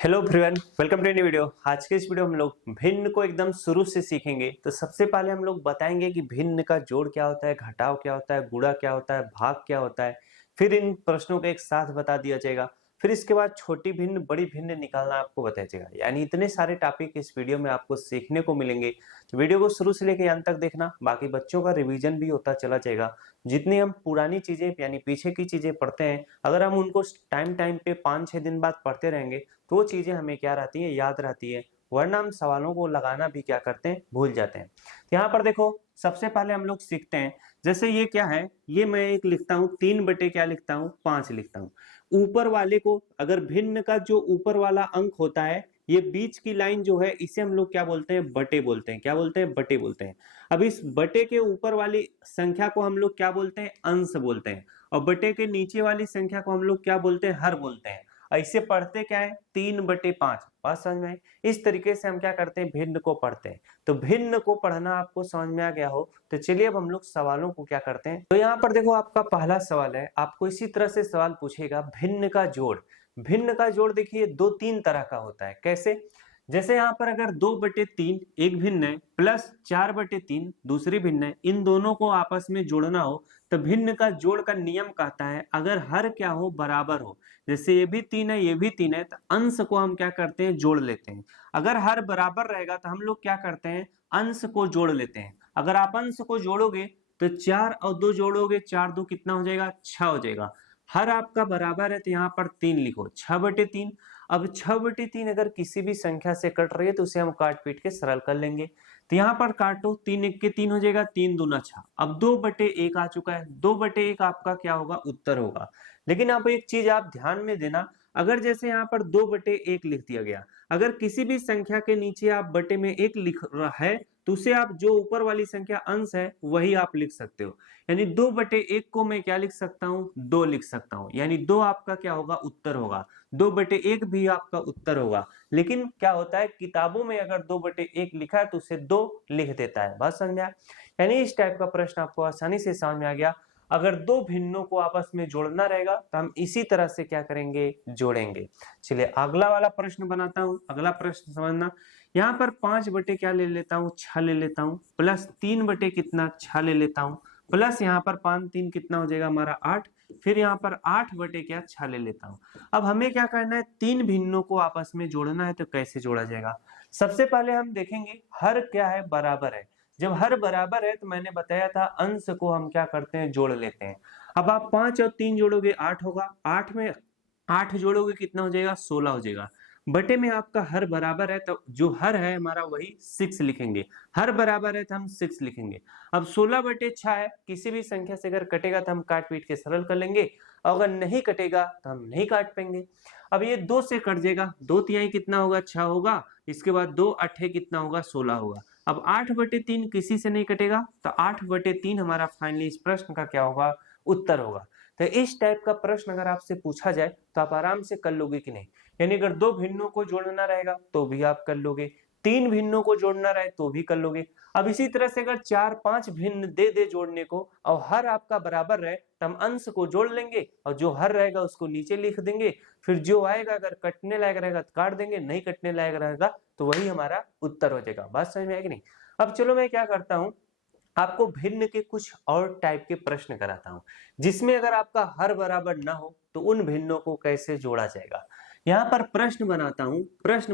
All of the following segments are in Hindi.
Hello everyone, welcome to new video. आज के इस वीडियो में हम लोग भिन्न को एकदम शुरू से सीखेंगे। तो सबसे पहले हम लोग बताएंगे कि भिन्न का जोड़ क्या होता है, घटाव क्या होता है, गुणा क्या होता है, भाग क्या होता है। फिर इन प्रश्नों को एक साथ बता दिया जाएगा। फिर इसके बाद छोटी भिन्न बड़ी भिन्न निकालना आपको बताया जाएगा। यानी इतने सारे टॉपिक इस वीडियो में आपको सीखने को मिलेंगे। तो वीडियो को शुरू से लेकर अंत तक देखना। बाकी बच्चों का रिवीजन भी होता चला जाएगा। जितनी हम पुरानी चीजें यानी पीछे की चीजें पढ़ते हैं, अगर हम उनको टाइम टाइम पे 5-6 दिन बाद पढ़ते रहेंगे तो वो चीजें हमें क्या रहती है, याद रहती है। वरना हम सवालों को लगाना भी क्या करते हैं, भूल जाते हैं। तो यहाँ पर देखो, सबसे पहले हम लोग सीखते हैं। जैसे ये क्या है, ये मैं एक लिखता हूँ 3 बटे क्या लिखता हूँ, 5 लिखता हूँ। ऊपर वाले को अगर भिन्न का जो ऊपर वाला अंक होता है, ये बीच की लाइन जो है, इसे हम लोग क्या बोलते हैं, बटे बोलते हैं। क्या बोलते हैं, बटे बोलते हैं। अब इस बटे के ऊपर वाली संख्या को हम लोग क्या बोलते हैं, अंश बोलते हैं। और बटे के नीचे वाली संख्या को हम लोग क्या बोलते हैं, हर बोलते हैं। ऐसे पढ़ते क्या है, 3/5। बात समझ में आई? इस तरीके से हम क्या करते हैं, भिन्न को पढ़ते हैं। तो भिन्न को पढ़ना आपको समझ में आ गया हो तो चलिए अब हम लोग सवालों को क्या करते हैं। तो यहाँ पर देखो, आपका पहला सवाल है, आपको इसी तरह से सवाल पूछेगा, भिन्न का जोड़। भिन्न का जोड़ देखिए 2-3 तरह का होता है। कैसे? जैसे यहाँ पर अगर 2/3 एक भिन्न है प्लस 4/3 दूसरी भिन्न है, इन दोनों को आपस में जोड़ना हो तो भिन्न का जोड़ का नियम कहता है, अगर हर क्या हो, बराबर हो। जैसे ये भी 3 है, ये भी 3 है, तो अंश को हम क्या करते हैं, जोड़ लेते हैं। अगर हर बराबर रहेगा तो हम लोग क्या करते हैं, अंश को जोड़ लेते हैं। अगर आप अंश को जोड़ोगे तो 4 और 2 जोड़ोगे, 4 2 कितना हो जाएगा, 6 हो जाएगा। हर आपका बराबर है तो यहाँ पर 3 लिखो, 6/3। अब 6/3 अगर किसी भी संख्या से कट रही है तो उसे हम काट पीट के सरल कर लेंगे। तो यहाँ पर काटो, 3 1 के 3 हो जाएगा, 3 दूना 6। अब 2/1 आ चुका है, 2/1 आपका क्या होगा, उत्तर होगा। लेकिन अब एक चीज आप ध्यान में देना, अगर जैसे यहाँ पर 2/1 लिख दिया गया, अगर किसी भी संख्या के नीचे आप बटे में 1 लिख रहा है तो उसे आप जो ऊपर वाली संख्या अंश है वही आप लिख सकते हो। यानी 2/1 को मैं क्या लिख सकता हूँ, 2 लिख सकता हूँ। यानी 2 आपका क्या होगा, उत्तर होगा। 2/1 भी आपका उत्तर होगा। लेकिन क्या होता है, किताबों में अगर 2/1 लिखा है तो उसे 2 लिख देता है। बात समझ में आया? यानी इस टाइप का प्रश्न आपको आसानी से समझ में आ गया। अगर दो भिन्नों को आपस में जोड़ना रहेगा तो हम इसी तरह से क्या करेंगे, जोड़ेंगे। चलिए अगला वाला प्रश्न बनाता हूं। अगला प्रश्न समझना, यहाँ पर 5 बटे क्या ले लेता हूँ, 6 ले लेता हूँ, प्लस 3 बटे कितना, 6 ले लेता हूँ, प्लस यहाँ पर 5 3 कितना हो जाएगा हमारा 8। फिर यहाँ पर 8 बटे क्या, 6 ले लेता हूँ। अब हमें क्या करना है, 3 भिन्नों को आपस में जोड़ना है। तो कैसे जोड़ा जाएगा? सबसे पहले हम देखेंगे हर क्या है, बराबर है। जब हर बराबर है तो मैंने बताया था अंश को हम क्या करते हैं, जोड़ लेते हैं। अब आप 5 और 3 जोड़ोगे 8 होगा, 8 में 8 जोड़ोगे कितना हो जाएगा, 16 हो जाएगा। बटे में आपका हर बराबर है तो जो हर है हमारा वही 6 लिखेंगे। हर बराबर है तो हम 6 लिखेंगे। अब 16/6 है, किसी भी संख्या से अगर कटेगा तो हम काट पीट के सरल कर लेंगे, अगर नहीं कटेगा तो हम नहीं काट पाएंगे। अब ये 2 से कट जाएगा, 2 तिहाई कितना होगा, 6 होगा। इसके बाद 2 अठे कितना होगा, 16 होगा। अब 8/3 किसी से नहीं कटेगा तो 8/3 हमारा फाइनली इस प्रश्न का क्या होगा, उत्तर होगा। तो इस टाइप का प्रश्न अगर आपसे पूछा जाए तो आप आराम से कर लोगे कि नहीं। यानी अगर 2 भिन्नों को जोड़ना रहेगा तो भी आप कर लोगे, 3 भिन्नों को जोड़ना रहे तो भी कर लोगे। अब इसी तरह से अगर 4-5 भिन्न दे दे जोड़ने को और हर आपका बराबर रहे तो हम अंश को जोड़ लेंगे और जो हर रहेगा उसको नीचे लिख देंगे। फिर जो आएगा अगर कटने लायक रहेगा तो काट देंगे, नहीं कटने लायक रहेगा तो वही हमारा उत्तर हो जाएगा। बात समझ में आएगी नहीं? अब चलो मैं क्या करता हूं, आपको भिन्न के कुछ और टाइप के प्रश्न कराता हूं, जिसमें अगर आपका हर बराबर ना हो तो उन भिन्नों को कैसे जोड़ा जाएगा। यहाँ पर प्रश्न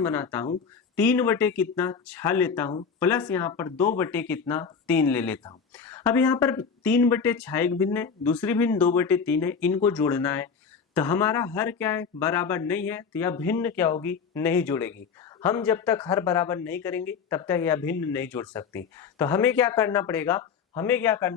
बनाता हूं 3 बटे कितना, 6 लेता हूं, प्लस यहाँ पर 2 बटे कितना, 3 ले लेता हूं। अब यहाँ पर 3/6 एक भिन्न है, दूसरी भिन्न 2/3 है, इनको जोड़ना है। तो हमारा हर क्या है, बराबर नहीं है, तो यह भिन्न क्या होगी, नहीं जुड़ेगी। हम जब तक हर बराबर नहीं करेंगे तब तक यह भिन्न नहीं जुड़ सकती। तो हमें क्या करना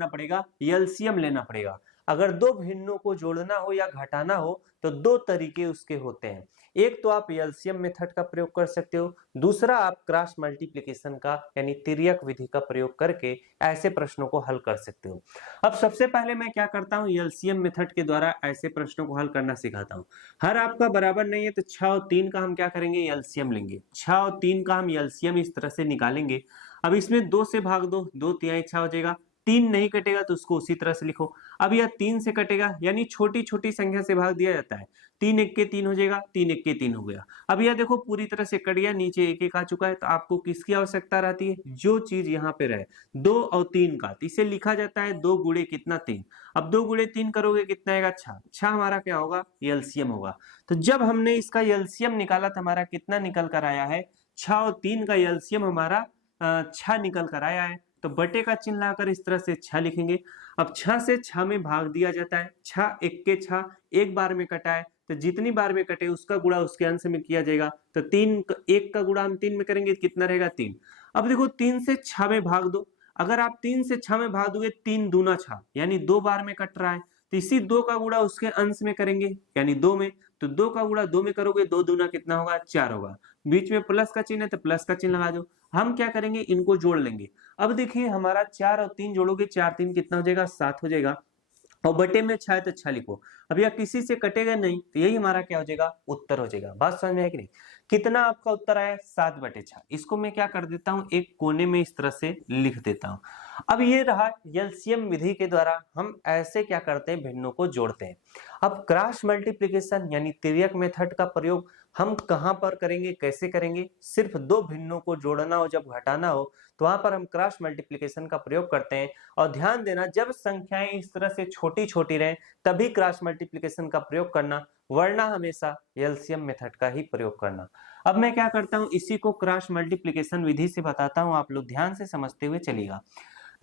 पड़ेगा, एलसीएम लेना पड़ेगा। अगर दो भिन्नों को जोड़ना हो या घटाना हो तो 2 तरीके उसके होते हैं। एक तो आप एलसीएम मेथड का प्रयोग कर सकते हो, दूसरा आप क्रॉस मल्टीप्लिकेशन का यानी तिर्यक विधि का प्रयोग करके ऐसे प्रश्नों को हल कर सकते हो। अब सबसे पहले मैं क्या करता हूं, एलसीएम मेथड के द्वारा ऐसे प्रश्नों को हल करना सिखाता हूं। हर आपका बराबर नहीं है तो 6 और 3 का हम क्या करेंगे, एलसीएम लेंगे। 6 और 3 का हम एलसीएम इस तरह से निकालेंगे। अब इसमें 2 से भाग दो, 2 तिहाई 6 हो जाएगा। 3 नहीं कटेगा तो उसको उसी तरह से लिखो। अब यह 3 से कटेगा, यानी छोटी छोटी संख्या से भाग दिया जाता है। 3 एक के 3 हो जाएगा, 3 एक के 3 हो गया। अब यह देखो पूरी तरह से कट गया, नीचे एक एक आ चुका है, तो आपको किसकी आवश्यकता रहती है, जो चीज यहाँ पे रहे 2 और 3 का, तो इसे लिखा जाता है 2 गुणे कितना 3। अब 2 गुणे 3 करोगे कितना आएगा 6, 6 हमारा क्या होगा एलसीएम होगा। तो जब हमने इसका एलसीएम निकाला तो हमारा कितना निकल कर आया है, 6 और 3 का एलसीएम हमारा 6 निकल कर आया है। तो बटे का चिन्ह लाकर इस तरह से 6 लिखेंगे। अब 6 से 6 में भाग दिया जाता है, 6 एक के 6, एक बार में कटा है, तो जितनी बार में कटे उसका गुणा उसके अंश में किया जाएगा। तो 3 1 का गुणा हम 3 में करेंगे, कितना रहेगा 3। अब देखो 3 से 6 में भाग दो, अगर आप 3 से 6 में भाग दोगे 3 दूना 6, यानी 2 बार में कट रहा है, तो इसी 2 का गुणा उसके अंश में करेंगे, यानी 2 में, तो 2 का गुणा 2 में करोगे, 2 दूना कितना होगा 4 होगा। बीच में प्लस का चिन्ह है तो प्लस का चिन्ह लगा दो। हम क्या करेंगे, इनको जोड़ लेंगे। अब देखिए हमारा 4 और 3 जोड़ोगे, 4 3 कितना हो जाएगा 7 हो जाएगा, और बटे में 6 है तो 6 लिखो। अब यह किसी से कटेगा नहीं, तो यही हमारा क्या हो जाएगा उत्तर हो जाएगा। बात समझ में है कि नहीं। कितना आपका उत्तर आया 7/6। इसको मैं क्या कर देता हूं, एक कोने में इस तरह से लिख देता हूं। अब ये रहा एलसीएम विधि के द्वारा हम ऐसे क्या करते हैं, भिन्नों को जोड़ते हैं। अब क्रॉस मल्टीप्लिकेशन यानी तिर्यक मेथड का प्रयोग हम कहां पर करेंगे, कैसे करेंगे, सिर्फ 2 भिन्नों को जोड़ना हो, जब घटाना हो तो वहां पर हम क्रॉस मल्टीप्लिकेशन का प्रयोग करते हैं। और ध्यान देना, जब संख्याएं इस तरह से छोटी छोटी रहें तभी क्रॉस मल्टीप्लिकेशन का प्रयोग करना, वरना हमेशा एलसीएम मेथड का ही प्रयोग करना। अब मैं क्या करता हूं, इसी को क्रॉस मल्टीप्लिकेशन विधि से बताता हूं, आप लोग ध्यान से समझते हुए चलिएगा।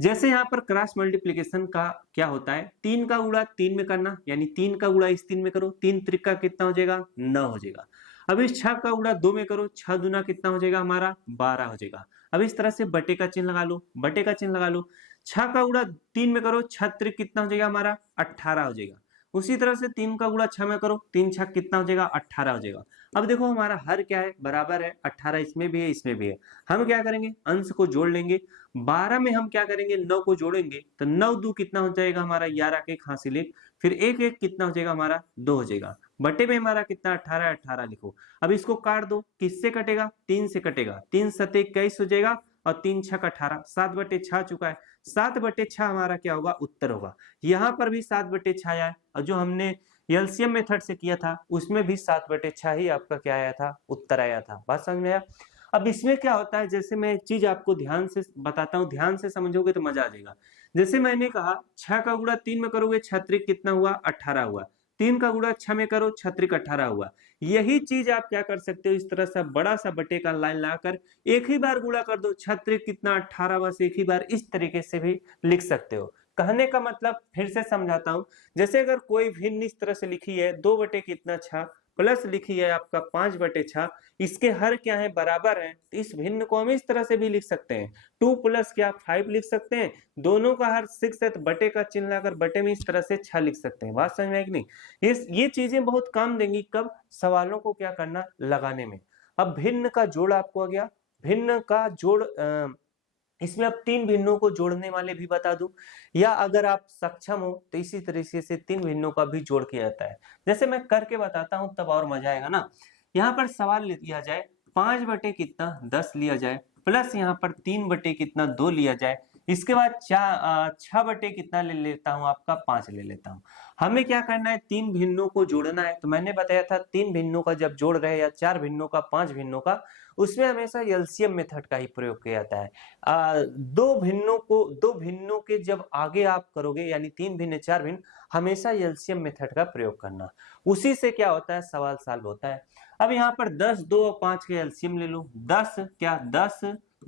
जैसे यहाँ पर क्रॉस मल्टीप्लिकेशन का क्या होता है, 3 का गुणा 3 में करना, यानी 3 का गुणा इस 3 में करो, 3 त्रिका कितना हो जाएगा 9 हो जाएगा। अब इस 6 का गुणा 2 में करो, 6 दूना कितना हो जाएगा हमारा 12 हो जाएगा। अब इस तरह से बटे का चिन्ह लगा लो, बटे का चिन्ह लगा लो। 6 का गुणा 3 में करो, 6 त्रिक कितना हो जाएगा हमारा 18 हो जाएगा। उसी तरह से 3 का गुणा 6 में करो, 3 6 कितना हो जाएगा 18 हो जाएगा। अब देखो हमारा हर क्या है, बराबर है, 18 इसमें भी है इसमें भी है। हम क्या करेंगे, अंश को जोड़ लेंगे। 12 में हम क्या करेंगे, 9 को जोड़ेंगे, तो 9 2 कितना हो जाएगा हमारा 11 के एक हासिल 1, फिर 1 1 कितना हो जाएगा हमारा 2 हो जाएगा। बटे में हमारा कितना 18 18 लिखो। अब इसको काट दो, किससे कटेगा 3 से कटेगा, 3 7 21 हो जाएगा, और 3 6 18, 7/6 चुका है। 7/6 हमारा क्या होगा उत्तर होगा। यहाँ पर भी 7/6 आया है, और जो हमने एलसीएम मेथड से किया था उसमें भी 7/6 ही आपका क्या आया था, उत्तर आया था। बात समझ में आया। अब इसमें क्या होता है, जैसे मैं एक चीज आपको ध्यान से बताता हूँ, ध्यान से समझोगे तो मजा आ जाएगा। जैसे मैंने कहा 6 का गुणा 3 में करोगे, 6 त्रिक कितना हुआ 18 हुआ। 3 का गुणा 6 में करो, 6 त्रिक 18 हुआ। यही चीज आप क्या कर सकते हो, इस तरह से बड़ा सा बटे का लाइन लगाकर एक ही बार गुणा कर दो, 6 त्रिक कितना 18, बस एक ही बार इस तरीके से भी लिख सकते हो। कहने का मतलब फिर से समझाता हूं, जैसे अगर कोई भिन्न इस तरह से लिखी है 2 बटे कितना 6, प्लस लिखी है आपका 5/6, इसके हर क्या है बराबर है, तो इस भिन्न को हम इस तरह से भी लिख सकते हैं, 2 प्लस क्या 5 लिख सकते हैं, दोनों का हर 6 है तो बटे का चिन्ह लाकर बटे में इस तरह से 6 लिख सकते हैं। बात समझ में आई कि नहीं। ये चीजें बहुत काम देंगी, कब, सवालों को क्या करना लगाने में। अब भिन्न का जोड़ आपको आ गया, भिन्न का जोड़ इसमें अब 3 भिन्नों को जोड़ने वाले भी बता दूं, या अगर आप सक्षम हो तो इसी तरीके से 3 भिन्नों का भी जोड़ किया जाता है। जैसे मैं करके बताता हूं तब और मजा आएगा ना। यहाँ पर सवाल लिया जाए 5 बटे कितना 10 लिया जाए, प्लस यहाँ पर 3 बटे कितना 2 लिया जाए, इसके बाद 6 बटे कितना ले लेता हूँ आपका 5 ले लेता हूँ। हमें क्या करना है, 3 भिन्नों को जोड़ना है। तो मैंने बताया था 3 भिन्नों का जब जोड़ रहे, या 4 भिन्नों का 5 भिन्नों का, उसमें हमेशा एलसीएम मेथड का ही प्रयोग किया जाता है। 2 भिन्नों के जब आगे आप करोगे, यानी 3 भिन्न 4 भिन्न, हमेशा एलसीएम मेथड का प्रयोग करना, उसी से क्या होता है सवाल सॉल्व होता है। अब यहाँ पर 10 2 और 5 के एलसीएम ले लो, 10 क्या 10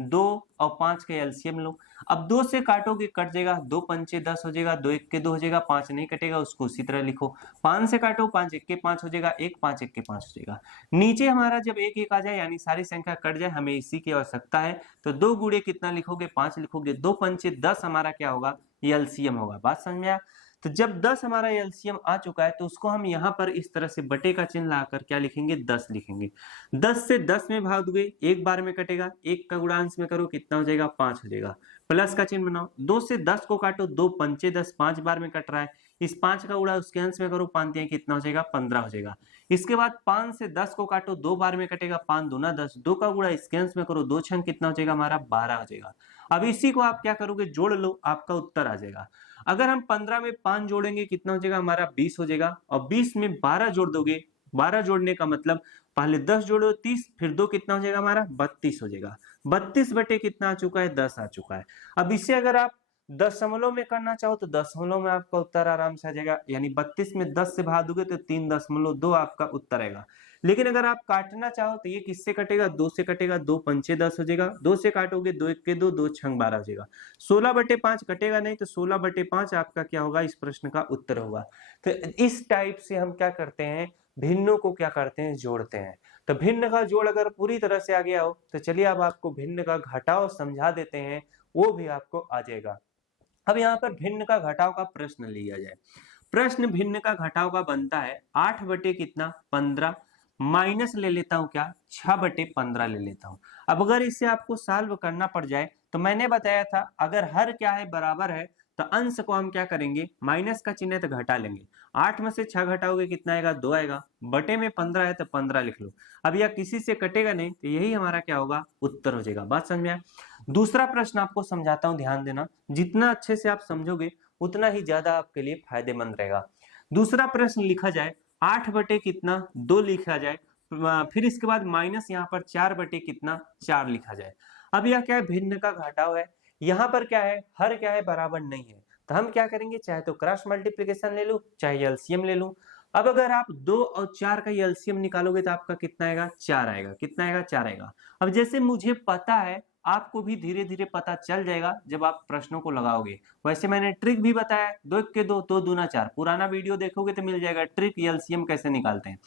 2 और 5 के एलसीएम लो। अब 2 से काटोगे कट जाएगा, 2 पंचे 10 हो जाएगा, 2 1 के 2 हो जाएगा, 5 नहीं कटेगा, उसको उसी तरह लिखो। 5 से काटो, 5 1 के 5 हो जाएगा, 1 5 1 के 5 हो जाएगा। नीचे हमारा जब 1 1 आ जाए, यानी सारी संख्या कट जाए, हमें इसी की आवश्यकता है, तो 2 गुणे कितना लिखोगे 5 लिखोगे, 2 पंचे 10 हमारा क्या होगा एलसीएम होगा। बात समझ में आया। तो जब 10 हमारा एलसीएम आ चुका है, तो उसको हम यहाँ पर इस तरह से बटे का चिन्ह लाकर क्या लिखेंगे 10 लिखेंगे। 10 से 10 में भाग दोगे, एक बार में कटेगा, 1 का गुणांश में करो कितना हो जाएगा 5 हो जाएगा। प्लस का चिन्ह बनाओ, 2 से 10 को काटो, 2 पंचे 10, 5 बार में कट रहा है, इस 5 का गुणा उसके अंश में करो, 5 तिहाई कितना हो जाएगा 15 हो जाएगा। इसके बाद 5 से 10 को काटो, 2 बार में कटेगा, 5 दूना 10, 2 का गुणा इसके अंश में करो, 2 छंग कितना हो जाएगा हमारा 12 हो जाएगा। अब इसी को आप क्या करोगे, जोड़ लो, आपका उत्तर आ जाएगा। अगर हम 15 में 5 जोड़ेंगे कितना हो जाएगा हमारा 20 हो जाएगा, और 20 में 12 जोड़ दोगे, 12 जोड़ने का मतलब पहले 10 जोड़ो 30, फिर 2 कितना हो जाएगा हमारा 32 हो जाएगा। 32 बटे कितना आ चुका है 10 आ चुका है। अब इसे अगर आप दशमलव में करना चाहो तो दशमलव में आपका उत्तर आराम से आ जाएगा, यानी 32 में 10 से भाग दोगे तो 3.2 आपका उत्तर आएगा। लेकिन अगर आप काटना चाहो तो ये किससे कटेगा, 2 से कटेगा, 2 पंचे 10 हो जाएगा, 2 से काटोगे 2 एक के 2, 2 छंग 12 हो जाएगा। 16 बटे 5 कटेगा नहीं, तो 16 बटे 5 आपका क्या होगा, इस प्रश्न का उत्तर होगा। तो इस टाइप से हम क्या करते हैं, भिन्नों को क्या करते हैं, जोड़ते हैं। तो भिन्न का जोड़ अगर पूरी तरह से आ गया हो तो चलिए अब आपको भिन्न का घटाव समझा देते हैं, वो भी आपको आ जाएगा। अब यहाँ पर भिन्न का घटाव का प्रश्न लिया जाए। प्रश्न भिन्न का घटाव का बनता है 8 बटे कितना 15, माइनस ले लेता हूं क्या 6 बटे 15 ले लेता हूं। अब अगर इसे आपको सॉल्व करना पड़ जाए तो मैंने बताया था अगर हर क्या है बराबर है तो अंश को हम क्या करेंगे, माइनस का चिन्ह है तो घटा लेंगे। 8 में से 6 घटाओगे कितना आएगा 2 आएगा, बटे में 15 है तो 15 लिख लो। अब यह किसी से कटेगा नहीं तो यही हमारा क्या होगा, उत्तर हो जाएगा। बात समझ में आया। दूसरा प्रश्न आपको समझाता हूं, ध्यान देना, जितना अच्छे से आप समझोगे उतना ही ज्यादा आपके लिए फायदेमंद रहेगा। दूसरा प्रश्न लिखा जाए 8 बटे कितना 2 लिखा जाए, फिर इसके बाद माइनस यहाँ पर 4 बटे कितना 4 लिखा जाए। अब यह क्या है, भिन्न का घटाव है। यहाँ पर क्या है, हर क्या है बराबर नहीं है, तो हम क्या करेंगे, चाहे तो क्रॉस मल्टीप्लिकेशन ले लूं चाहे एलसीएम ले लूं। अब अगर आप 2 और 4 का एलसीएम निकालोगे तो आपका कितना आएगा 4 आएगा, कितना आएगा 4 आएगा। अब जैसे मुझे पता है आपको भी धीरे धीरे पता चल जाएगा जब आप प्रश्नों को लगाओगे। वैसे मैंने ट्रिक भी बताया, 2 के 2 2 दूना 4, पुराना वीडियो देखोगे तो मिल जाएगा ट्रिक एलसीएम कैसे निकालते हैं।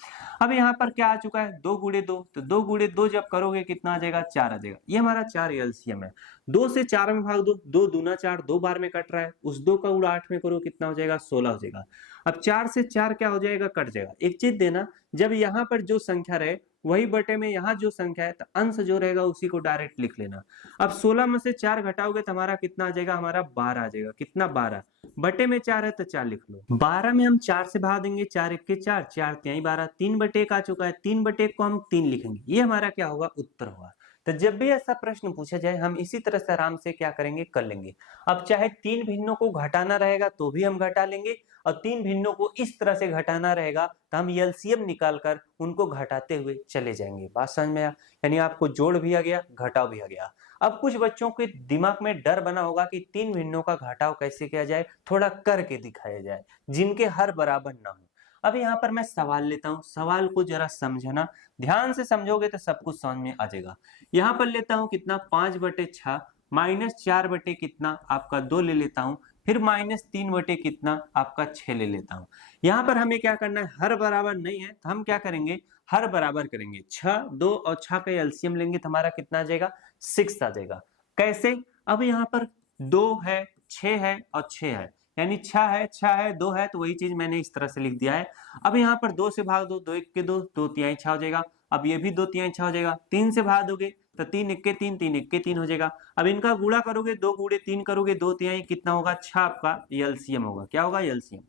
अब यहाँ पर क्या आ चुका है 2 गुणे 2, तो 2 गुणे 2 जब करोगे कितना आ जाएगा 4 आ जाएगा। ये हमारा 4 एलसीएम है। 2 से 4 में भाग दो, 2 दूना 4, 2 बार में कट रहा है, उस 2 का गुणा 8 में करो कितना हो जाएगा 16 हो जाएगा। अब 4 से 4 क्या हो जाएगा, कट जाएगा। एक चीज देना, जब यहाँ पर जो संख्या रहे वही बटे में यहाँ जो संख्या है तो अंश जो रहेगा उसी को डायरेक्ट लिख लेना। अब 16 में से 4 घटाओगे तो हमारा कितना आ जाएगा, हमारा 12 आ जाएगा। कितना 12, बटे में 4 है तो 4 लिख लो। 12 में हम 4 से भाग देंगे, 4 एक के 4, 4 तिहाई 12, 3 बटे 1 आ चुका है, 3 बटे 1 को हम 3 लिखेंगे। ये हमारा क्या होगा, उत्तर होगा। तो जब भी ऐसा प्रश्न पूछा जाए हम इसी तरह से आराम से क्या करेंगे, कर लेंगे। अब चाहे 3 भिन्नों को घटाना रहेगा तो भी हम घटा लेंगे, और 3 भिन्नों को इस तरह से घटाना रहेगा तो हम एलसीएम निकालकर उनको घटाते हुए चले जाएंगे। बात समझ में आया, यानी आपको जोड़ भी आ गया, घटाव भी आ गया। अब कुछ बच्चों के दिमाग में डर बना होगा कि 3 भिन्नों का घटाव कैसे किया जाए, थोड़ा करके दिखाया जाए जिनके हर बराबर ना हो। अब यहाँ पर मैं सवाल लेता हूँ, सवाल को जरा समझना, ध्यान से समझोगे तो सब कुछ समझ में आ जाएगा। यहाँ पर लेता हूँ कितना 5 बटे 6, माइनस 4 बटे कितना आपका 2 ले लेता हूँ, फिर माइनस 3 बटे कितना आपका 6 ले लेता हूँ। यहाँ पर हमें क्या करना है, हर बराबर नहीं है तो हम क्या करेंगे, हर बराबर करेंगे। 6, 2 और 6 का एलसीएम लेंगे तो हमारा कितना आ जाएगा 6 आ जाएगा। कैसे, अब यहाँ पर 2 है 6 है और 6 है, यानी 6 है 2 है, तो वही चीज मैंने इस तरह से लिख दिया है। अब यहाँ पर 2 से भाग दो, 2 एक के 2, 2 तिहाई 6 हो जाएगा। अब ये भी 2 तिहाई 6 हो जाएगा। 3 से भाग दोगे तो 3 एक के 3, 3 एक के 3 हो जाएगा। अब इनका गुणा करोगे, 2 गुणे 3 करोगे, 2 तिहाई कितना होगा 6 आपका एलसीएम होगा। क्या होगा, एलसीएम।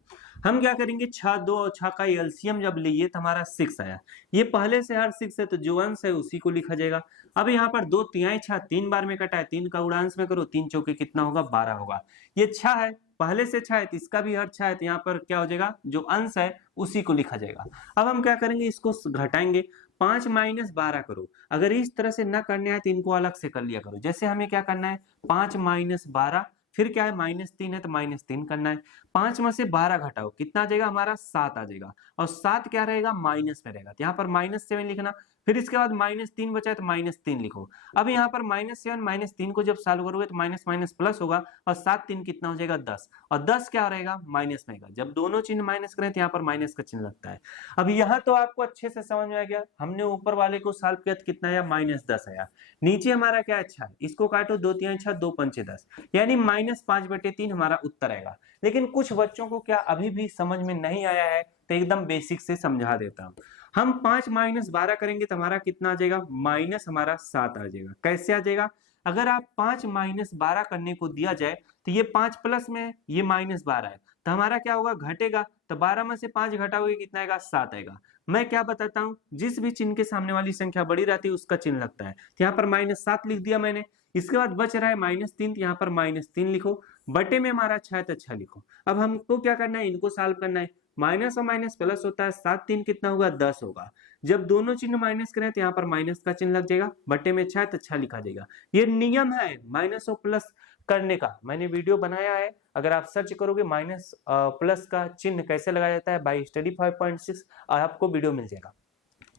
हम क्या करेंगे, 6, 2 और 6 का एलसीएम जब लिए तो हमारा 6 आया। ये पहले से हर 6 है तो जो अंश है उसी को लिखा जाएगा। अब यहाँ पर 2 तिहाई 6 3 बार में कटा है, 3 का गुणा अंश में करो, 3 चौके कितना होगा 12 होगा। ये 6 है, पहले से 6 है तो इसका भी हर 6 है, तो यहाँ पर क्या हो जाएगा, जो अंश है उसी को लिखा जाएगा। अब हम क्या करेंगे, इसको घटाएंगे, 5 माइनस 12 करो। अगर इस तरह से न करने आए तो इनको अलग से कर लिया करो। जैसे हमें क्या करना है, 5 माइनस 12, फिर क्या है -3 है तो -3 करना है। 5 में से 12 घटाओ, कितना आ जाएगा हमारा 7 आ जाएगा, और 7 क्या रहेगा, माइनस में रहेगा, तो यहाँ पर -7 लिखना। फिर इसके बाद -3 बचा है तो -3 लिखो। अब यहाँ पर -7 -3 को जब सॉल्व करोगे तो माइनस माइनस प्लस होगा, और 7 3 कितना हो जाएगा 10, और 10 क्या रहेगा, माइनस में रहेगा। जब दोनों चिन्ह माइनस करें तो यहाँ पर माइनस का चिन्ह लगता है। अब यहाँ तो आपको अच्छे से समझ में आ गया, हमने ऊपर वाले को सॉल्व किया तो कितना आया, -10 आया। नीचे हमारा क्या अच्छा है, इसको काटो, 2 तिहाई 6, 2 पंचे 10, यानी -5/3 हमारा उत्तर आएगा। लेकिन कुछ बच्चों को क्या अभी भी समझ में नहीं आया है, तो एकदम बेसिक से समझा देता हूं। हम 5 माइनस 12 करेंगे तो हमारा कितना आ जाएगा, माइनस हमारा 7 आ जाएगा। कैसे आ जाएगा, अगर आप 5 माइनस 12 करने को दिया जाए तो ये 5 प्लस में है, ये -12 है, तो हमारा क्या होगा, घटेगा। तो 12 में से 5 घटाओगे कितना आएगा, 7 आएगा। मैं क्या बताता हूँ, जिस भी चिन्ह के सामने वाली संख्या बड़ी रहती है उसका चिन्ह लगता है। तो यहाँ पर -7 लिख दिया मैंने। इसके बाद बच रहा है -3, यहाँ पर -3 लिखो। बटे में हमारा 6 है तो 6 लिखो। अब हमको क्या करना है, इनको सॉल्व करना है। माइनस और माइनस प्लस होता है, 7 3 कितना होगा, 10 होगा। जब दोनों चिन्ह माइनस करें तो यहाँ पर माइनस का चिन्ह लग जाएगा, बटे में 6 तो 6 लिखा जाएगा। ये नियम है माइनस और प्लस करने का, मैंने वीडियो बनाया है। अगर आप सर्च करोगे माइनस प्लस का चिन्ह कैसे लगाया जाता है बाई स्टडी 5.6, आपको वीडियो मिल जाएगा।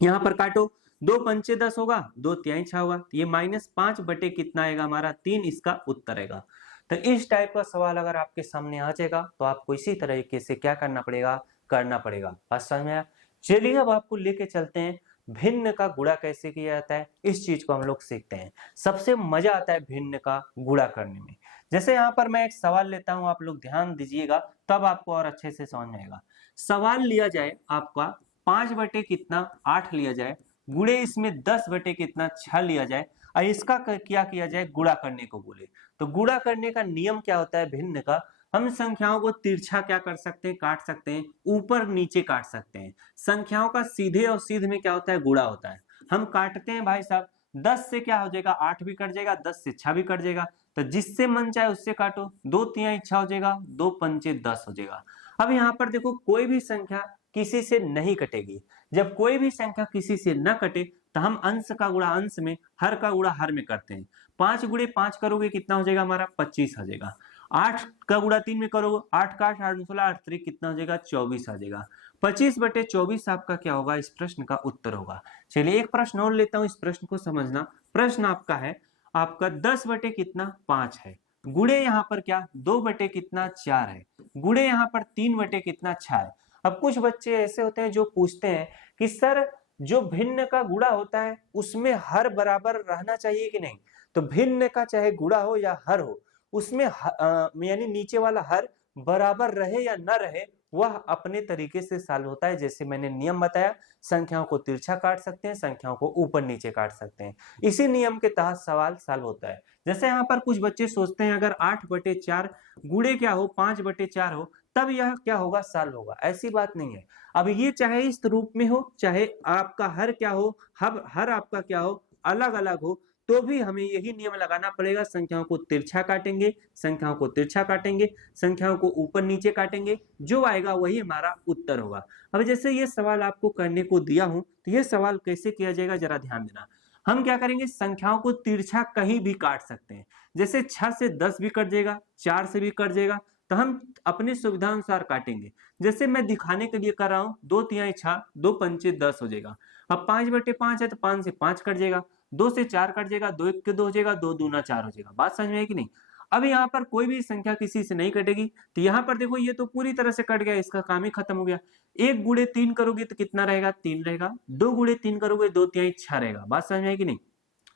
यहाँ पर काटो, 2 पंचे 10 होगा, 2 तिहाई 6 होगा। ये -5 बटे कितना आएगा हमारा, 3 इसका उत्तर आएगा। तो इस टाइप का सवाल अगर आपके सामने आ जाएगा तो आपको इसी तरीके से क्या करना पड़ेगा, करना पड़ेगा। बात समझ में आया? चलिए अब आपको लेके चलते हैं भिन्न का गुणा कैसे किया जाता है, इस चीज को हम लोग सीखते हैं। सबसे मजा आता है भिन्न का गुणा करने में। जैसे यहाँ पर मैं एक सवाल लेता हूं, आप लोग ध्यान दीजिएगा तब आपको और अच्छे से समझ में आएगा। सवाल लिया जाए आपका 5 बटे कितना 8 लिया जाए, गुणे इसमें 10 बटे कितना 6 लिया जाए, और इसका क्या किया जाए, गुणा करने को बोले। तो गुणा करने का नियम क्या होता है भिन्न का, हम संख्याओं को तिरछा क्या कर सकते हैं, काट सकते हैं, ऊपर नीचे काट सकते हैं। संख्याओं का सीधे और सीध में क्या होता है, गुणा होता है। हम काटते हैं भाई साहब, 10 से क्या हो जाएगा, 8 भी कट जाएगा, 10 से 6 भी कट जाएगा। तो जिससे मन चाहे उससे काटो, 2 तिहाई 6 हो जाएगा, 2 पंचे 10 हो जाएगा। अब यहाँ पर देखो, कोई भी संख्या किसी से नहीं कटेगी। जब कोई भी संख्या किसी से न कटे तो हम अंश का गुणा अंश में, हर का गुणा हर में करते हैं। 5 गुणे 5 करोगे कितना हो जाएगा हमारा, 25 आ जाएगा। 8 का गुणा 3 में करोगे, 8 का 8 8 16 8 3 कितना हो जाएगा, 24 आ जाएगा। 25 बटे 24 आपका क्या होगा, इस प्रश्न का उत्तर होगा। चलिए एक प्रश्न और लेता हूं, इस प्रश्न को समझना। प्रश्न आपका है, आपका 10 बटे कितना 5 है, गुणे यहाँ पर क्या 2 बटे कितना 4 है, गुणे यहाँ पर 3 बटे कितना 6 है। अब कुछ बच्चे ऐसे होते हैं जो पूछते हैं कि सर जो भिन्न का गुणा होता है उसमें हर बराबर रहना चाहिए कि नहीं। तो भिन्न का चाहे गुणा हो या हर हो, उसमें यानी नीचे वाला हर बराबर रहे या न रहे, वह अपने तरीके से सॉल्व होता है। जैसे मैंने नियम बताया, संख्याओं को तिरछा काट सकते हैं, संख्याओं को ऊपर नीचे काट सकते हैं। इसी नियम के तहत सवाल सॉल्व होता है। जैसे यहाँ पर कुछ बच्चे सोचते हैं अगर 8 बटे 4 गुणे क्या हो 5 बटे 4 हो, तब यह क्या होगा, सॉल्व होगा। ऐसी बात नहीं है। अब ये चाहे इस रूप में हो, चाहे आपका हर क्या हो, हर आपका क्या हो, अलग अलग हो, तो भी हमें यही नियम लगाना पड़ेगा। संख्याओं को तिरछा काटेंगे, संख्याओं को तिरछा काटेंगे, संख्याओं को ऊपर नीचे काटेंगे, जो आएगा वही हमारा उत्तर होगा। अब जैसे ये सवाल आपको करने को दिया हूं, तो ये सवाल कैसे किया जाएगा जरा ध्यान देना। हम क्या करेंगे, संख्याओं को तिरछा कहीं भी काट सकते हैं। जैसे 6 से 10 भी कट जाएगा, 4 से भी कट जाएगा, तो हम अपने सुविधा अनुसार काटेंगे। जैसे मैं दिखाने के लिए कर रहा हूं, 2 तिहाई 6, 2 पंचे 10 हो जाएगा। अब 5 बटे 5 है तो 5 से 5 कट जाएगा, 2 से 4 कट जाएगा, 2 1 के 2 हो जाएगा, 2 दूना 4 हो जाएगा। बात समझ में आई कि नहीं। अब यहाँ पर कोई भी संख्या किसी से नहीं कटेगी, तो यहाँ पर देखो ये तो पूरी तरह से कट गया, इसका काम ही खत्म हो गया। 1 गुणे 3 करोगे तो कितना रहेगा, 3 रहेगा। 2 गुणे 3 करोगे 2 तिहाई 6 रहेगा। बात समझ में आई कि नहीं।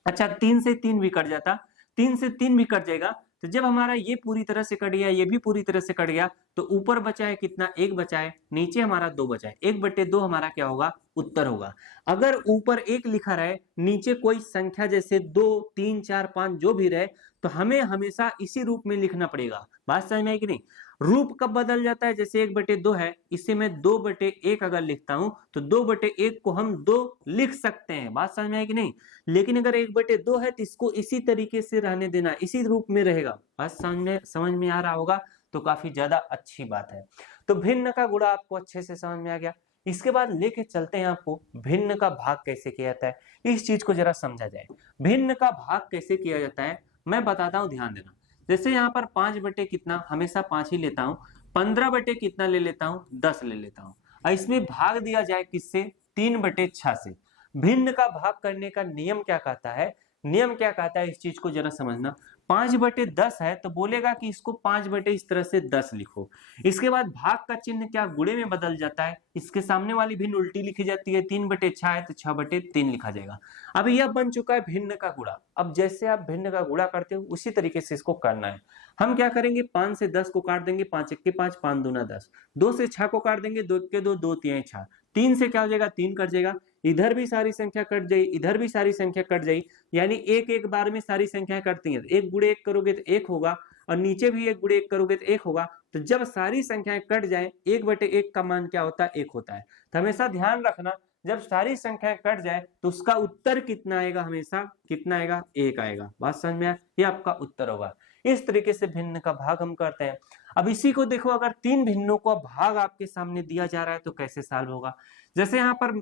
अच्छा 3 से 3 भी कट जाता, 3 से 3 भी कट जाएगा। तो जब हमारा ये पूरी तरह से कट गया, ये भी पूरी तरह से कट गया, तो ऊपर बचा है कितना, 1 बचा है, नीचे हमारा 2 बचा है। 1 बटे 2 हमारा क्या होगा, उत्तर होगा। अगर ऊपर 1 लिखा रहे, नीचे कोई संख्या जैसे 2 3 4 5 जो भी रहे, तो हमें हमेशा इसी रूप में लिखना पड़ेगा। बात समझ में आई कि नहीं। रूप कब बदल जाता है, जैसे 1 बटे 2 है, इसे मैं 2 बटे 1 अगर लिखता हूं, तो 2 बटे 1 को हम 2 लिख सकते हैं। बात समझ में आई कि नहीं। लेकिन अगर 1 बटे 2 है तो इसको इसी तरीके से रहने देना, इसी रूप में रहेगा। बात समझ में आ रहा होगा, तो काफी ज्यादा अच्छी बात है। तो भिन्न का गुणा आपको अच्छे से समझ में आ गया। इसके बाद लेके चलते हैं आपको भिन्न का भाग कैसे किया जाता है, इस चीज को जरा समझा जाए। भिन्न का भाग कैसे किया जाता है मैं बताता हूं, ध्यान देना। जैसे यहाँ पर 5 बटे कितना, हमेशा 5 ही लेता हूं, 15 बटे कितना ले लेता हूं, 10 ले लेता हूं, और इसमें भाग दिया जाए किससे, 3 बटे 6 से। भिन्न का भाग करने का नियम क्या कहता है, नियम क्या कहता है, इस चीज को जरा समझना। 5 बटे 10 है तो बोलेगा कि इसको 5 बटे इस तरह से 10 लिखो। इसके बाद भाग का चिन्ह क्या गुणे में बदल जाता है, इसके सामने वाली भिन्न उल्टी लिखी जाती है। 3 बटे 6 है तो 6 बटे 3 लिखा जाएगा। अब यह बन चुका है भिन्न का गुणा। अब जैसे आप भिन्न का गुणा करते हो उसी तरीके से इसको करना है। हम क्या करेंगे, 5 से 10 को काट देंगे, 5 1 के 5, 5 दूना 10। 2 से 6 को काट देंगे, 2 1 के 2, 2 तिहाई 6। 3 से क्या हो जाएगा, 3 कट जाएगा। इधर भी सारी संख्या कट जाएगी, इधर भी सारी संख्या कट जाएगी, यानी एक एक बार में सारी संख्याएं कटती हैं। 1 गुणे 1 करोगे तो 1 होगा, और नीचे भी 1 गुणे 1 करोगे तो 1 होगा। तो जब सारी संख्याएं कट जाए 1/1 का मान क्या होता है? 1 होता है। तो हमेशा ध्यान रखना जब सारी संख्याएं कट जाए तो उसका उत्तर कितना आएगा? हमेशा कितना आएगा? 1 आएगा। बात समझ में आया? ये आपका उत्तर होगा। इस तरीके से भिन्न का भाग हम करते हैं। अब इसी को देखो, अगर 3 भिन्नों का भाग आपके सामने दिया जा रहा है तो कैसे सॉल्व होगा? जैसे यहाँ पर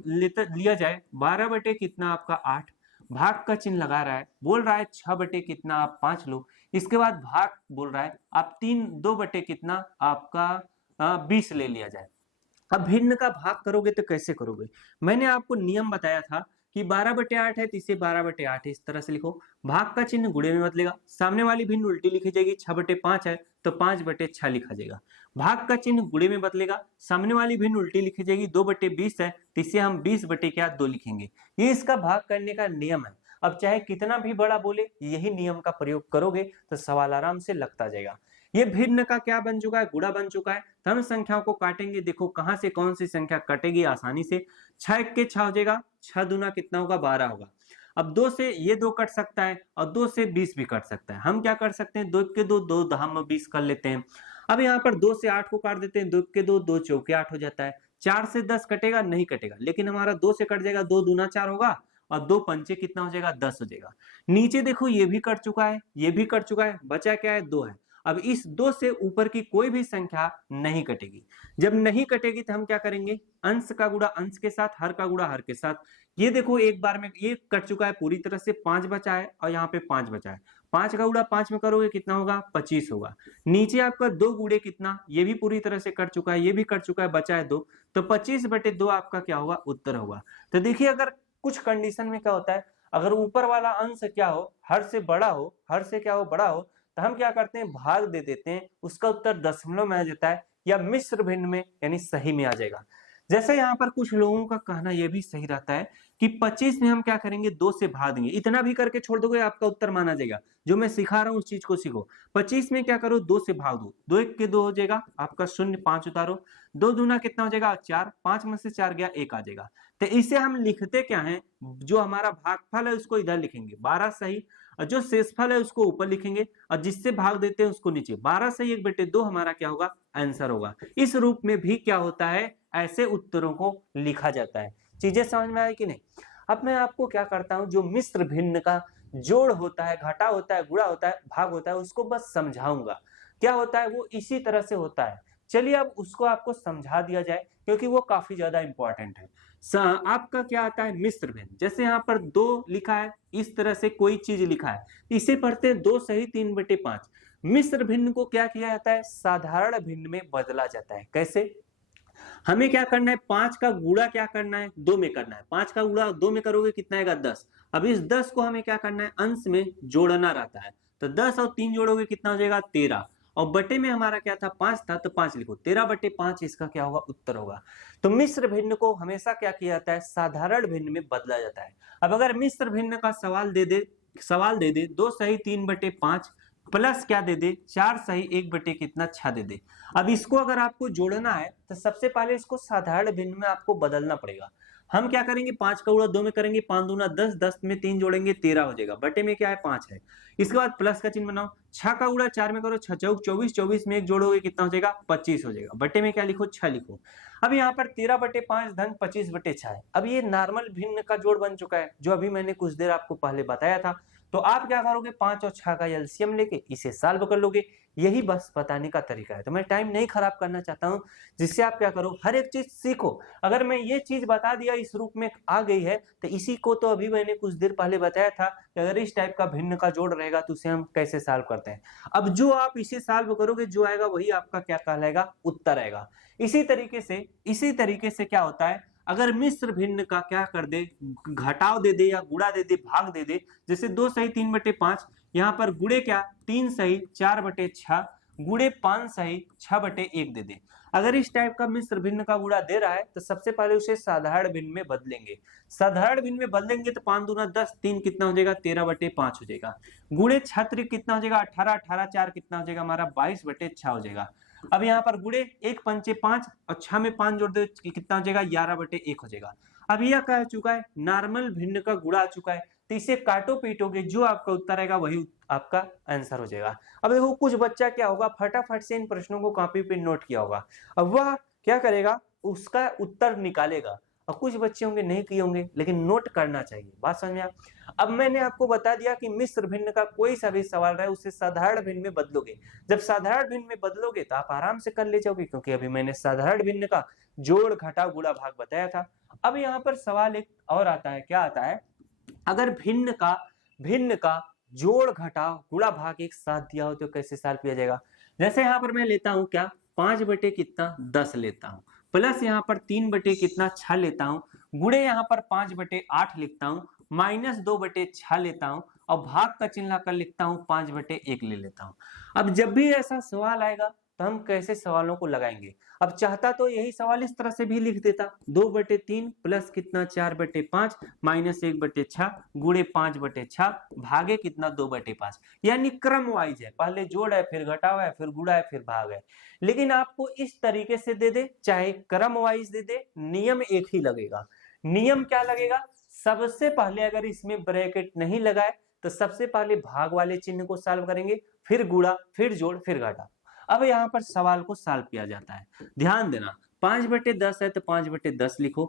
लिया जाए 12 बटे कितना आपका 8, भाग का चिन्ह लगा रहा है, बोल रहा है 6 बटे कितना आप 5 लो, इसके बाद भाग बोल रहा है आप 2 बटे कितना आपका 20 ले लिया जाए। अब भिन्न का भाग करोगे तो कैसे करोगे? मैंने आपको नियम बताया था कि 12/8 है तो इसे 12/8 इस तरह से लिखो। भाग का चिन्ह गुणे में बदलेगा, सामने वाली भिन्न उल्टी लिखी जाएगी। 6/5 है तो 5/6 लिखा जाएगा। भाग का चिन्ह गुणे में बदलेगा, सामने वाली भिन्न उल्टी लिखी जाएगी। 2/20 है तो इसे हम 20/2 लिखेंगे। ये इसका भाग करने का नियम है। अब चाहे कितना भी बड़ा बोले, यही नियम का प्रयोग करोगे तो सवाल आराम से लगता जाएगा। ये भिन्न का क्या बन चुका है? गुणा बन चुका है। तो हम संख्याओं को काटेंगे, देखो कहां से कौन सी संख्या कटेगी आसानी से। 6 1 के 6 हो जाएगा, 6 दूना कितना होगा? 12 होगा। अब 2 से ये 2 कट सकता है और 2 से 20 भी कट सकता है। हम क्या कर सकते हैं? 2 1 के 2, 2 दहम 20 कर लेते हैं। अब यहाँ पर 2 से 8 को काट देते हैं। 2 1 के 2, 2 चौके 8 हो जाता है। 4 से 10 कटेगा? नहीं कटेगा, लेकिन हमारा 2 से कट जाएगा। 2 दूना 4 होगा और 2 पंचे कितना हो जाएगा? 10 हो जाएगा। नीचे देखो ये भी कट चुका है, ये भी कट चुका है, बचा क्या है? 2 है। अब इस 2 से ऊपर की कोई भी संख्या नहीं कटेगी। जब नहीं कटेगी तो हम क्या करेंगे? अंश का गुणा अंश के साथ, हर का गुणा हर के साथ। ये देखो एक बार में ये कट चुका है पूरी तरह से, 5 बचा है और यहाँ पे 5 बचा है। 5 का गुणा 5 में करोगे कितना होगा? 25 होगा। नीचे आपका 2 गुणे कितना? ये भी पूरी तरह से कट चुका है, ये भी कट चुका है, बचा है 2। तो 25/2 आपका क्या होगा? उत्तर होगा। तो देखिए अगर कुछ कंडीशन में क्या होता है, अगर ऊपर वाला अंश क्या हो? हर से बड़ा हो, हर से क्या हो? बड़ा हो, तो हम क्या करते हैं? भाग दे देते हैं, उसका उत्तर दशमलव में आ जाता है या मिश्र भिन्न में यानी सही में आ जाएगा। जैसे यहाँ पर कुछ लोगों का कहना यह भी सही रहता है कि 25 में हम क्या करेंगे? 2 से भाग देंगे। इतना भी करके छोड़ दोगे आपका उत्तर माना जाएगा। जो मैं सिखा रहा हूं उस चीज को सीखो। 25 में क्या करो? 2 से भाग दो। 2 1 के 2 हो जाएगा आपका 0, 5 उतारो। 2 दूना कितना हो जाएगा? 4, 5 में से 4 गया 1 आ जाएगा। तो इसे हम लिखते क्या है? जो हमारा भागफल है उसको इधर लिखेंगे 12 सही, और जो शेषफल है उसको ऊपर लिखेंगे और जिससे भाग देते हैं उसको नीचे। 12 सही 1/2 हमारा क्या होगा? आंसर होगा। इस रूप में भी क्या होता है? ऐसे उत्तरों को लिखा जाता है। चीजें समझ में आई कि नहीं? अब मैं आपको क्या करता हूं, जो मिश्र भिन्न का जोड़ होता है, घटा होता है, गुणा होता है, भाग होता है, उसको बस समझाऊंगा। क्या होता है वो इसी तरह से होता है। चलिए अब उसको आपको समझा दिया जाए क्योंकि वो काफी ज्यादा इंपॉर्टेंट है। आपका क्या आता है? मिश्र भिन्न। जैसे यहाँ पर 2 लिखा है, इस तरह से कोई चीज लिखा है, इसे पढ़ते हैं 2 सही 3/5। मिश्र भिन्न को क्या किया जाता है? साधारण भिन्न में बदला जाता है। कैसे? हमें क्या करना है? 5 का गुणा क्या करना है? 2 में करना है। 5 का गुणा 2 में करोगे कितना आएगा? 10। अब इस 10 को हमें क्या करना है? अंश में जोड़ना रहता है। तो 10 और 3 जोड़ोगे कितना हो जाएगा? 13। और बटे में हमारा क्या था? 5 था, तो 5 लिखो। 13/5 इसका क्या होगा? उत्तर होगा। तो मिश्र भिन्न को हमेशा क्या किया जाता है? साधारण भिन्न में बदला जाता है। अब अगर मिश्र भिन्न का सवाल दे दे 2 सही 3/5 प्लस क्या दे दे? 4 सही 1/6 दे दे। अब इसको अगर आपको जोड़ना है तो सबसे पहले इसको साधारण भिन्न में आपको बदलना पड़ेगा। हम क्या करेंगे? 5 का गुणा 2 में करेंगे, 5 दूना 10, 10 में 3 जोड़ेंगे 13 हो जाएगा। बटे में क्या है? 5 है। इसके बाद प्लस का चिन्ह बनाओ। 6 का गुणा 4 में करो, 6 चौक 24, 24 में 1 जोड़ोगे कितना हो जाएगा? 25 हो जाएगा। बटे में क्या लिखो? 6 लिखो। अब यहाँ पर 13/5 धन 25/6 है। अब ये नॉर्मल भिन्न का जोड़ बन चुका है, जो अभी मैंने कुछ देर आपको पहले बताया था। तो आप क्या करोगे? 5 और 6 का एलसीएम लेके इसे सॉल्व कर लोगे। यही बस बताने का तरीका है। तो मैं टाइम नहीं खराब करना चाहता हूं, जिससे आप क्या करो? हर एक चीज सीखो। अगर मैं ये चीज बता दिया इस रूप में आ गई है, तो इसी को तो अभी मैंने कुछ देर पहले बताया था कि अगर इस टाइप का भिन्न का जोड़ रहेगा तो उसे हम कैसे सॉल्व करते हैं। अब जो आप इसे सॉल्व करोगे, जो आएगा वही आपका क्या कहलाएगा? उत्तर आएगा। इसी तरीके से क्या होता है? अगर मिश्र भिन्न का क्या कर दे? घटाव दे दे या गुणा दे दे, भाग दे दे। जैसे 2 सही 3/5, यहाँ पर गुणे क्या? 3 सही 4/6, गुणे 5 सही 6/1 दे दे। अगर इस टाइप का मिश्र भिन्न का गुणा दे रहा है तो सबसे पहले उसे साधारण भिन्न में बदलेंगे। साधारण भिन्न में बदलेंगे तो 5 दूना 10, 3 कितना हो जाएगा? 13/5 हो जाएगा। गुणे 6 कितना हो जाएगा? 18, 18 4 कितना हो जाएगा हमारा? 22/6 हो जाएगा। अब यहाँ पर गुणे 1 पंचे 5 और 6 में 5 जोड़ दे कितना हो जाएगा? 11/1 हो जाएगा। अब यह क्या हो चुका है? नॉर्मल भिन्न का गुणा आ चुका है। तो इसे काटो पीटोगे, जो आपका उत्तर आएगा वही आपका आंसर हो जाएगा। अब देखो कुछ बच्चा क्या होगा, फटाफट से इन प्रश्नों को कॉपी पे नोट किया होगा, अब वह क्या करेगा, उसका उत्तर निकालेगा। और कुछ बच्चे होंगे नहीं किए होंगे, लेकिन नोट करना चाहिए। बात समझ में आया? अब मैंने आपको बता दिया कि मिश्र भिन्न का कोई सा भी सवाल रहे उसे साधारण भिन्न में बदलोगे। जब साधारण भिन्न में बदलोगे तो आप आराम से कर ले जाओगे, क्योंकि अभी मैंने साधारण भिन्न का जोड़ घटाव गुणा भाग बताया था। अब यहाँ पर सवाल एक और आता है, क्या आता है, अगर भिन्न का जोड़ घटाव गुणा भाग एक साथ दिया हो तो कैसे सॉल्व किया जाएगा। जैसे यहाँ पर मैं लेता हूं क्या, 5 बटे कितना 10 लेता हूं, प्लस यहाँ पर 3 बटे कितना 6 लेता हूं, गुणे यहाँ पर 5 बटे 8 लिखता हूं, माइनस 2 बटे 6 लेता हूं, और भाग का चिन्ह कर लिखता हूं 5 बटे 1 ले लेता हूं। अब जब भी ऐसा सवाल आएगा तो हम कैसे सवालों को लगाएंगे। अब चाहता तो यही सवाल इस तरह से भी लिख देता, 2 बटे 3 प्लस कितना 4 बटे 5 माइनस 1 बटे 6 गुणे 5 बटे 6 भागे कितना 2 बटे 5, यानी क्रम वाइज है, पहले जोड़ है फिर घटाव है फिर गुणा है फिर भाग है। लेकिन आपको इस तरीके से दे दे चाहे क्रम वाइज दे दे, नियम एक ही लगेगा। नियम क्या लगेगा, सबसे पहले अगर इसमें ब्रैकेट नहीं लगाए तो सबसे पहले भाग वाले चिन्ह को सॉल्व करेंगे, फिर गुणा फिर जोड़ फिर घटाव। अब यहाँ पर सवाल को सॉल्व किया जाता है, ध्यान देना, 5 बटे 10 है तो 5 बटे 10 लिखो,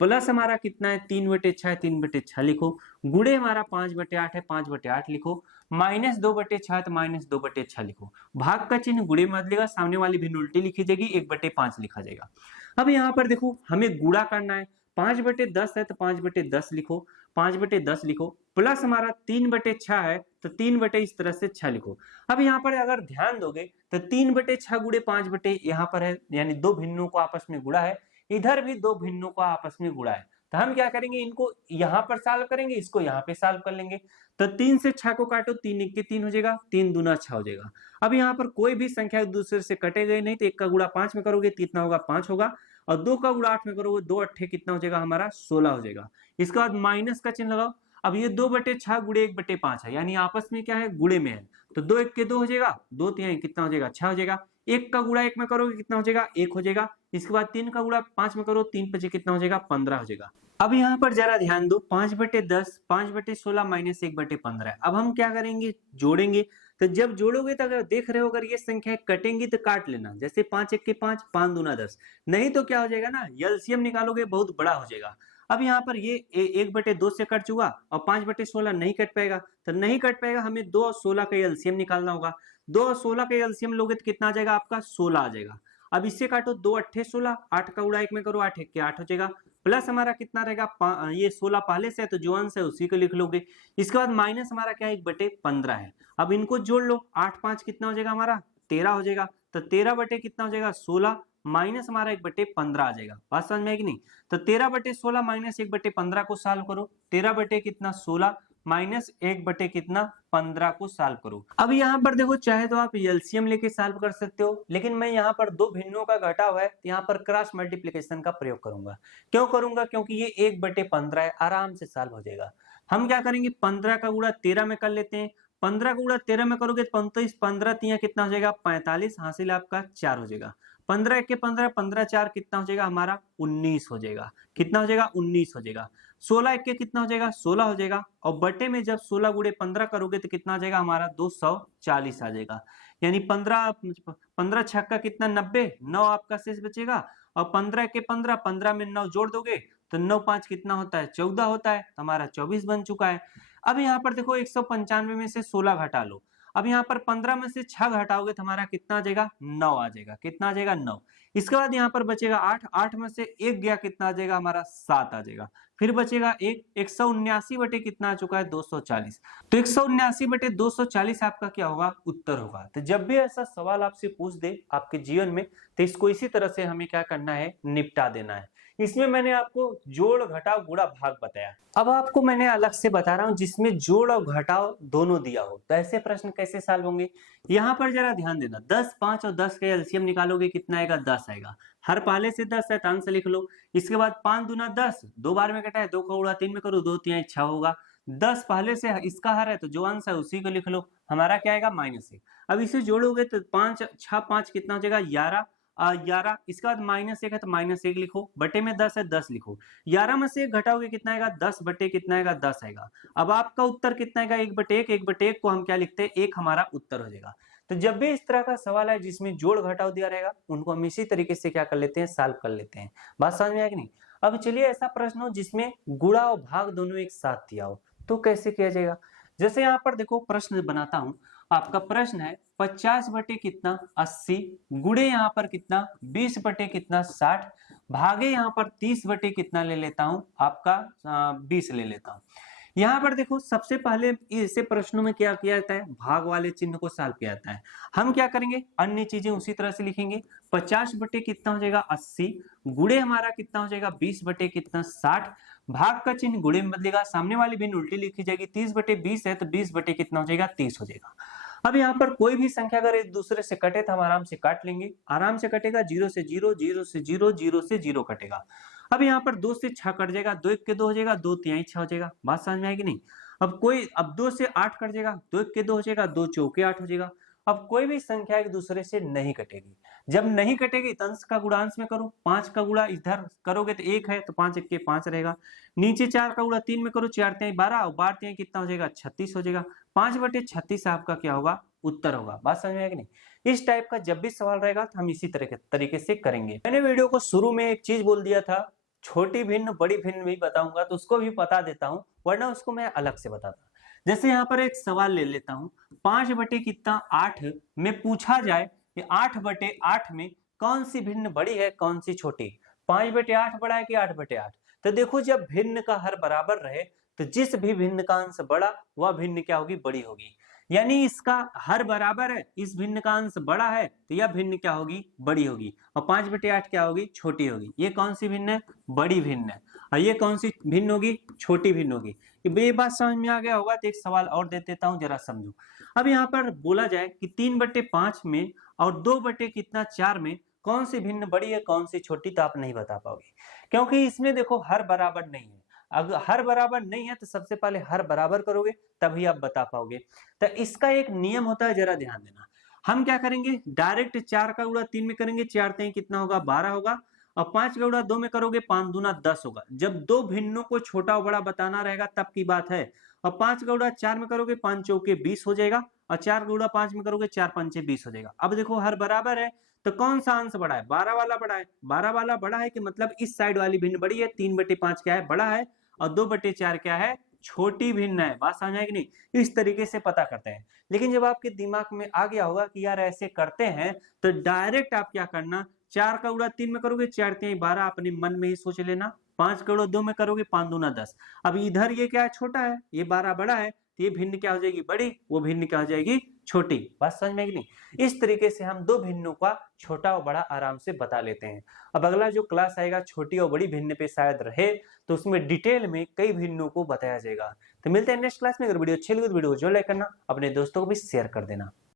प्लस हमारा कितना है 3 बटे 6 3 बटे 6 लिखो, गुणे हमारा 5 बटे 8 है 5 बटे 8 लिखो, माइनस 2 बटे 6 तो माइनस 2 बटे 6 लिखो, भाग का चिन्ह गुणे में बदलेगा, सामने वाली भिन्न उल्टी लिखी जाएगी, 1 बटे 5 लिखा जाएगा। अब यहाँ पर देखो हमें गुणा करना है, 5 बटे 10 है तो 5 बटे 10 लिखो, 5 बटे 10 लिखो, प्लस हमारा 3 बटे 6 है तो 3 बटे इस तरह से 6 लिखो। अब यहाँ पर अगर ध्यान दोगे तो 3 बटे 6 गुणे 5 बटे यहाँ पर है, यानी दो भिन्नों को आपस में गुणा है, इधर भी दो भिन्नों को आपस में गुणा है, तो हम क्या करेंगे, इनको यहाँ पर सॉल्व करेंगे, इसको यहाँ पे सॉल्व कर लेंगे। तो 3 से 6 को काटो, 3 1 के 3 हो जाएगा, 3 दूना 6 हो जाएगा। अब यहाँ पर कोई भी संख्या एक दूसरे से कटेगा नहीं, तो 1 का गुणा 5 में करोगे कितना होगा 5 होगा, और 2 का गुणा 8 में करोगे 2 अट्ठे कितना हो जाएगा हमारा 16 हो जाएगा। इसके बाद माइनस का चिन्ह लगाओ, अब ये 2 बटे 6 गुणे 1 बटे 5 है, यानी आपस में क्या है गुणे में है, तो 2 1 के 2 हो जाएगा, 2 3 कितना हो जाएगा 6 हो जाएगा, 1 का गुणा 1 में करोगे कितना हो जाएगा 1 हो जाएगा, इसके बाद 3 का गुणा 5 में करो 3 5 कितना हो जाएगा 15 हो जाएगा। अब यहाँ पर जरा ध्यान दो, 5 बटे 10 5 बटे 16 माइनस 1 बटे 15, अब हम क्या करेंगे जोड़ेंगे, तो जब जोड़ोगे तो अगर देख रहे हो अगर ये संख्या कटेंगी तो काट लेना, जैसे 5 1 के 5 5 दूना 10, नहीं तो क्या हो जाएगा ना एलसीएम निकालोगे बहुत बड़ा हो जाएगा। अब यहाँ पर ये 1 बटे 2 से कट चुका, और 5 बटे 16 नहीं कट पाएगा, तो नहीं कट पाएगा, हमें 2 और 16 का एलसीएम निकालना होगा, 2 और 16 का एलसीएम लोगे तो कितना आ जाएगा आपका 16 आ जाएगा। अब इससे काटो 2 अट्ठे 16, 8 का गुणा 1 में करो 8 1 के 8 हो जाएगा, प्लस हमारा कितना रहेगा ये 16 पहले से है तो जो अंश है उसी को लिख लोगे, इसके बाद माइनस हमारा क्या है 1 बटे 15 है। अब इनको जोड़ लो, 8 5 कितना हो जाएगा हमारा 13 हो जाएगा, तो 13 बटे कितना हो जाएगा 16 माइनस हमारा 1 बटे 15 आ जाएगा। बात समझ में है कि नहीं, तो 13 बटे 16 माइनस 1 बटे 15 को सॉल्व करो, 13 बटे कितना 16 माइनस 1 बटे कितना 15 को सॉल्व करो। अब यहाँ पर देखो चाहे तो आप एलसीएम लेके सॉल्व कर सकते हो, लेकिन मैं यहाँ पर दो भिन्नों का घटाव है तो यहाँ पर क्रॉस मल्टीप्लिकेशन का प्रयोग करूंगा। क्यों करूंगा, क्योंकि ये 1 बटे 15 है, आराम से सॉल्व हो जाएगा। हम क्या करेंगे 15 का गुणा 13 में कर लेते हैं, 15 का गुणा 13 में करोगे तो 35 15 3 कितना हो जाएगा 45, हासिल आपका 4 हो जाएगा, 15 1 के 15 15 4 कितना हो जाएगा हमारा 19 हो जाएगा, कितना हो जाएगा 19 हो जाएगा, 16 1 के कितना हो जाएगा 16 हो जाएगा, और बटे में जब 16 गुणे 15 करोगे तो कितना आ जाएगा हमारा 240 आ जाएगा, यानी 15 छक्का कितना 90, 9 आपका शेष बचेगा, और 15 के 15 15 में 9 जोड़ दोगे तो 9 5 कितना होता है 14 होता है, तो हमारा 24 बन चुका है। अब यहाँ पर देखो 195 में से 16 घटा लो, अब यहाँ पर 15 में से 6 घटाओगे तो हमारा कितना आ जाएगा 9 आ जाएगा, कितना आ जाएगा 9, इसके बाद यहाँ पर बचेगा 8, 8 में से 1 गया कितना आ जाएगा हमारा 7 आ जाएगा, फिर बचेगा 1, 179 बटे कितना आ चुका है 240, तो 179 बटे 240 आपका क्या होगा उत्तर होगा। तो जब भी ऐसा सवाल आपसे पूछ दे आपके जीवन में तो इसको इसी तरह से हमें क्या करना है निपटा देना है। इसमें मैंने आपको जोड़ घटाव गुणा भाग बताया, अब आपको मैंने अलग से बता रहा हूं जिसमें जोड़ और घटाव दोनों दिया हो, तो ऐसे प्रश्न कैसे सॉल्व होंगे। यहाँ पर जरा ध्यान देना, 10 5 और 10 का एलसीएम निकालोगे कितना आएगा 10 आएगा, हर पहले से 10 है तो आंसर लिख लो, इसके बाद 5 दूना 10, 2 बार में कटा है 2 का गुणा 3 में करो 2 3 6 होगा, 10 पहले से इसका हर है तो जो आंसर है उसी को लिख लो, हमारा क्या आएगा -1। अब इसे जोड़ोगे तो 5 6 5 कितना हो जाएगा 11, 11, इसके बाद -1 है तो -1 लिखो, बटे में 10 है 10 लिखो। 11 में से 1 घटाओगे कितना आएगा? 10 बटे कितना आएगा? 10 आएगा। अब आपका उत्तर कितना आएगा? 1/1, 1/1 को हम क्या लिखते हैं? 1 हमारा उत्तर हो जाएगा। तो जब भी इस तरह का सवाल है जिसमें जोड़ घटाव दिया रहेगा, उनको हम इसी तरीके से क्या कर लेते हैं? सॉल्व कर लेते हैं। बात समझ में आया कि नहीं? अब चलिए ऐसा प्रश्न हो जिसमें गुणा और भाग दोनों एक साथ दिया हो, तो कैसे किया जाएगा? जैसे यहाँ पर देखो प्रश्न बनाता हूं। आपका प्रश्न है 50 बटे कितना? 80, गुणे यहाँ पर कितना? 20 बटे कितना? 60, भागे यहाँ पर 30 बटे कितना ले लेता हूं? आपका 20 ले लेता हूं। यहाँ पर देखो सबसे पहले ऐसे प्रश्नों में क्या किया जाता है? भाग वाले चिन्ह को सॉल्व किया जाता है। हम क्या करेंगे? अन्य चीजें उसी तरह से लिखेंगे। 50 बटे कितना हो जाएगा? 80, गुणे हमारा कितना हो जाएगा? 20 बटे कितना? 60, भाग का चिन्ह गुणे में बदलेगा, सामने वाली भिन्न उल्टी लिखी जाएगी। 30 बटे 20 है तो 20 बटे कितना हो जाएगा? 30 हो जाएगा। अब यहाँ पर कोई भी संख्या अगर एक दूसरे से कटे तो हम आराम से काट लेंगे। आराम से कटेगा, 0 से 0, 0 से 0, 0 से 0 कटेगा। अब यहाँ पर 2 से 6 कट जाएगा, 2 1 के 2 हो जाएगा, 2 3 6 हो जाएगा। बात समझ में आएगी नहीं? अब 2 से 8 कट जाएगा, 2 1 के 2 हो जाएगा, 2 चौके 8 हो जाएगा। अब कोई भी संख्या एक दूसरे से नहीं कटेगी। जब नहीं कटेगी तो अंश का गुणा अंश में करो। 5 का गुणा इधर करोगे तो 1 है तो 5 1 के 5 रहेगा। नीचे 4 का गुणा 3 में करो, 4 3 12 और 12 3 कितना हो जाएगा? 36 हो जाएगा। 5 बटे 36 आपका क्या होगा? उत्तर होगा। बात समझ में आएगी नहीं? इस टाइप का जब भी सवाल रहेगा तो हम इसी तरह तरीके से करेंगे। मैंने वीडियो को शुरू में एक चीज बोल दिया था, छोटी भिन्न बड़ी भिन्न भी बताऊंगा, तो उसको भी बता देता हूं, वरना उसको मैं अलग से बताता। जैसे यहाँ पर एक सवाल ले लेता हूं, 5 बटे कितना? 8 में पूछा जाए कि 8 बटे 8 में कौन सी भिन्न बड़ी है, कौन सी छोटी? 5 बटे 8 बड़ा है कि 8 बटे 8? तो देखो जब भिन्न का हर बराबर रहे तो जिस भी भिन्न का अंश बड़ा वह भिन्न क्या होगी? बड़ी होगी। यानी इसका हर बराबर है, इस भिन्न का अंश बड़ा है तो यह भिन्न क्या होगी? बड़ी होगी। और 5 बटे 8 क्या होगी? छोटी होगी। ये कौन सी भिन्न है? बड़ी भिन्न है। और ये कौन सी भिन्न होगी? छोटी भिन्न होगी। ये बात समझ में आ गया होगा। तो एक सवाल और दे देता हूं, जरा समझो। अब यहाँ पर बोला जाए कि 3 बटे 5 में और 2 बटे कितना? 4 में कौन सी भिन्न बड़ी है, कौन सी छोटी? तो आप नहीं बता पाओगे, क्योंकि इसमें देखो हर बराबर नहीं है। अगर हर बराबर नहीं है तो सबसे पहले हर बराबर करोगे तभी आप बता पाओगे। तो इसका एक नियम होता है, जरा ध्यान देना। हम क्या करेंगे? डायरेक्ट 4 का गुणा 3 में करेंगे, 4 3 कितना होगा? 12 होगा। और 5 का गुणा 2 में करोगे, 5 दूना 10 होगा। जब दो भिन्नों को छोटा और बड़ा बताना रहेगा तब की बात है। और 5 का गुणा 4 में करोगे, 5 चौके 20 हो जाएगा। और 4 का गुणा 5 में करोगे, 4 पंचे 20 हो जाएगा। अब देखो हर बराबर है तो कौन सा अंश बड़ा है? 12 वाला बड़ा है। 12 वाला बड़ा है कि मतलब इस साइड वाली भिन्न बड़ी है। 3 बटे 5 क्या है? बड़ा है। और 2 बटे 4 क्या है? छोटी भिन्न है। बात समझ में आई कि नहीं? इस तरीके से पता करते हैं। लेकिन जब आपके दिमाग में आ गया होगा कि यार ऐसे करते हैं, तो डायरेक्ट आप क्या करना? 4 का गुणा 3 में करोगे, 4 3 12, अपने मन में ही सोच लेना। 5 का गुणा 2 में करोगे, 5 दूना 10। अब इधर ये क्या है? छोटा है, ये 12 बड़ा है, तो ये भिन्न क्या हो जाएगी? बड़ी। वो भिन्न क्या हो जाएगी? छोटी। बात समझ में आई कि नहीं? इस तरीके से हम दो भिन्नों का छोटा और बड़ा आराम से बता लेते हैं। अब अगला जो क्लास आएगा छोटी और बड़ी भिन्न पे शायद रहे, तो उसमें डिटेल में कई भिन्नों को बताया जाएगा। तो मिलते हैं नेक्स्ट क्लास में। अगर वीडियो अच्छी लगी तो वीडियो को जो लाइक करना, अपने दोस्तों को भी शेयर कर देना।